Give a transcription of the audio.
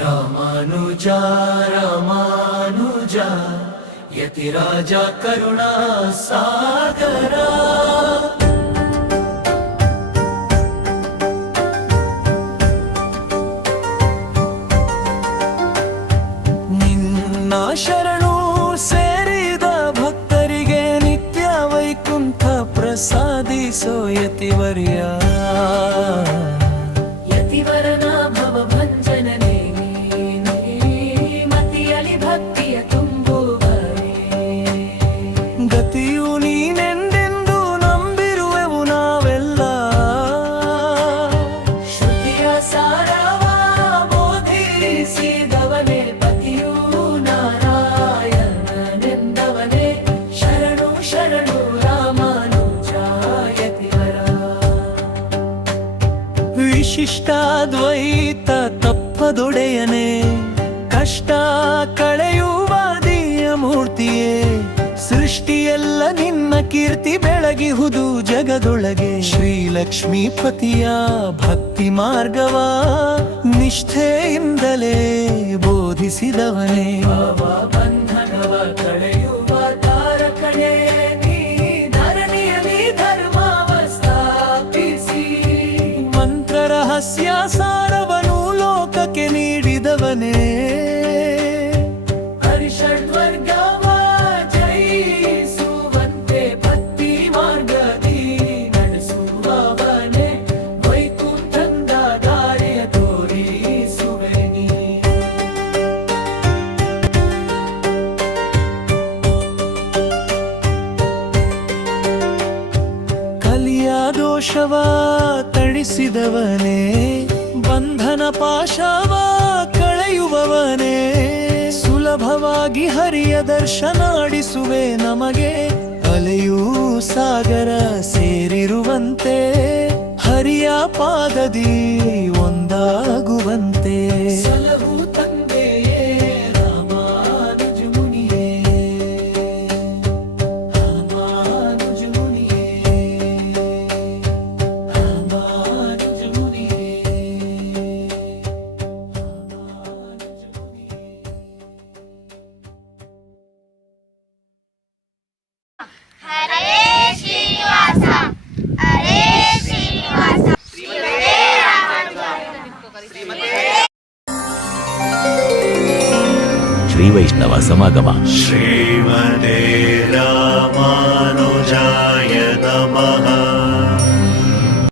ರಾಮಾನುಜಾ ರಾಮಾನುಜಾ ಯತಿರಾಜ ಕರುಣಾ ಸಾಗರ ನಿನ್ನ ಶರಣು ಸೇರಿದ ಭಕ್ತರಿಗೆ ನಿತ್ಯ ವೈಕುಂಠ ಪ್ರಸಾದಿಸೋ ಯತಿವರ್ಯ. ಯತಿವರನ ಭವಭಂಜನನೇ ನೀನೇ, ಮತಿಯಲಿ ಭಕ್ತಿಯ ತುಂಬುವರೇ. ಗತಿಯು ನೀನೆಂದೆಂದು ನಂಬಿರುವೆವು ನಾವೆಲ್ಲ, ಶ್ರುತಿಯ ಸಾರವ ಬೋಧಿಸಿದವನೇ ಪತಿಯು ನಾರಾಯಣನೆಂದವನೇ. ಶರಣು ಶರಣು ರಾಮಾನುಜ ಯತಿವರ. ವಿಶಿಷ್ಟಾದ್ವೈತ ತಪ್ಪದೊಡೆಯನೇ, ಕಷ್ಟ ಕಳೆಯುವ ದಿವ್ಯ ಮೂರ್ತಿಯೇ. ಸೃಷ್ಟಿಯೆಲ್ಲ ನಿನ್ನ ಕೀರ್ತಿ ಬೆಳಗಿಹುದು ಜಗದೊಳಗೆ. ಶ್ರೀಲಕ್ಷ್ಮೀಪತಿಯ ಭಕ್ತಿ ಮಾರ್ಗವ ನಿಷ್ಠೆಯಿಂದಲೇ ಬೋಧಿಸಿದವನೇ. ಬಂಧನವ ಕಳೆಯುವ ತಾರಕನೇ ನೀ, ಧರಣಿಯಲ್ಲಿ ಧರ್ಮವ ಸ್ಥಾಪಿಸಿ ಮಂತ್ರ ರಹಸ್ಯ ಸಾರವನು ಲೋಕಕ್ಕೆ ನೀಡಿದವನೇ. ಹರಿಷಡ್ವರ್ಗವ ಜಯಿಸುವಂತೆ ಭಕ್ತಿ ಮಾರ್ಗದಿ ನಡೆಸುವವನೇ. ವೈಕುಂಠದ ದಾರಿಯ ತೋರಿಸುವೆ ನೀ. ಕಲಿಯ ದೋಷವ ತಡಿಸಿದವನೇ, ಬಂಧನ ಪಾಶವ ಕಳೆಯುವವನೇ. ಸುಲಭವಾಗಿ ಹರಿಯ ದರ್ಶನಾಡಿಸುವೆ ನಮಗೆ. ಅಲೆಯೂ ಸಾಗರ ಸೇರಿರುವಂತೆ, ಹರಿಯ ಪಾದದಿ ಒಂದಾಗುವಂತೆ. ಸಲಹು ತಂದೆಯೇ ರಾಮಾನುಜ ಮುನಿಯೇ, ರಾಮಾನುಜ ಮುನಿಯೇ, ರಾಮಾನುಜ ಮುನಿಯೇ, ರಾಮಾನುಜ ಮುನಿಯೇ. ಹರೇ ಶ್ರೀನಿವಾಸ ಹರೇ ಶ್ರೀನಿವಾಸ ಶ್ರೀಮತೆ ರಾಮಾನುಜಾಯ ಶ್ರೀ ವೈಷ್ಣವ ಸಮಾಗಮ. ಶ್ರೀಮತೆ ರಾಮಾನುಜಾಯ ನಮಃ.